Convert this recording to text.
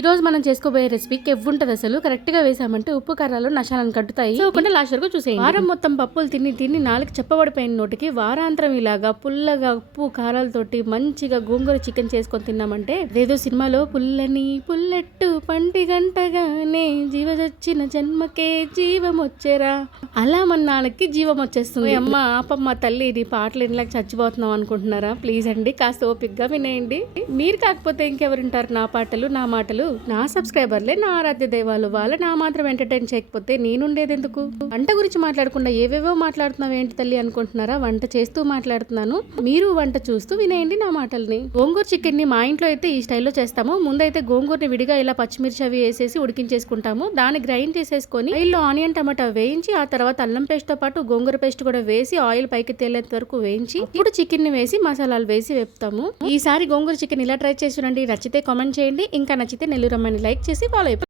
ఈ రోజు మనం చేసుకోబోయే రెసిపీ కెవ్వుంటది. అసలు కరెక్ట్ గా వేసామంటే ఉప్పు కారాలు నశాలను కట్టుతాయి. ఒకటి లాస్ట్ వరకు చూసేయండి. వారం మొత్తం పప్పులు తిని తిని నాలుగు చెప్పబడిపోయిన నోటికి వారాంతరం ఇలాగా పుల్లగా ఉప్పు కారాలతోటి మంచిగా గోంగూర చికెన్ చేసుకొని తిన్నామంటే ఏదో సినిమాలో పుల్లని పుల్లెట్టు పంటి గంటగానే జీవచచ్చిన జన్మకే జీవం వచ్చేరా అలా మన నాన్నకి జీవం వచ్చేస్తుంది. అమ్మ ఆపమ్మ తల్లి నీ పాటలు ఇంట్లోకి చచ్చిపోతున్నాం అనుకుంటున్నారా? ప్లీజ్ అండి కాస్త ఓపిక్గా వినేయండి. మీరు కాకపోతే ఇంకెవరుంటారు నా పాటలు నా మాటలు? నా సబ్స్క్రైబర్లే నా ఆరాధ్య దైవాలు. వాళ్ళ నా మాత్రం ఎంటర్టైన్ చేయకపోతే నేనుండేది ఎందుకు? వంట గురించి మాట్లాడకుండా ఏవేవో మాట్లాడుతున్నావు ఏంటి తల్లి అనుకుంటున్నారా? వంట చేస్తూ మాట్లాడుతున్నాను, మీరు వంట చూస్తూ వినేయండి నా మాటల్ని. గోంగూర చికెన్ ని మా ఇంట్లో అయితే ఈ స్టైల్లో చేస్తాము. ముందైతే గోంగూరని విడిగా ఇలా పచ్చిమిర్చి అవి వేసేసి ఉడికించేసుకుంటాము. దాన్ని గ్రైండ్ చేసేసుకొని ఆయిల్లో ఆనియన్ టమాటా వేయించి ఆ తర్వాత అల్లం పేస్ట్ తో పాటు గోంగూర పేస్ట్ కూడా వేసి ఆయిల్ పైకి తేలేంత వరకు వేయించి ఇప్పుడు చికెన్ ని వేసి మసాలాలు వేసి వేపుతాము. ఈసారి గోంగూర చికెన్ ఇలా ట్రై చేసి చూడండి. నచ్చితే కామెంట్ చేయండి. ఇంకా నచ్చితే నెల్లూరు అమ్మాయిని లైక్ చేసి ఫాలో అయిపోయి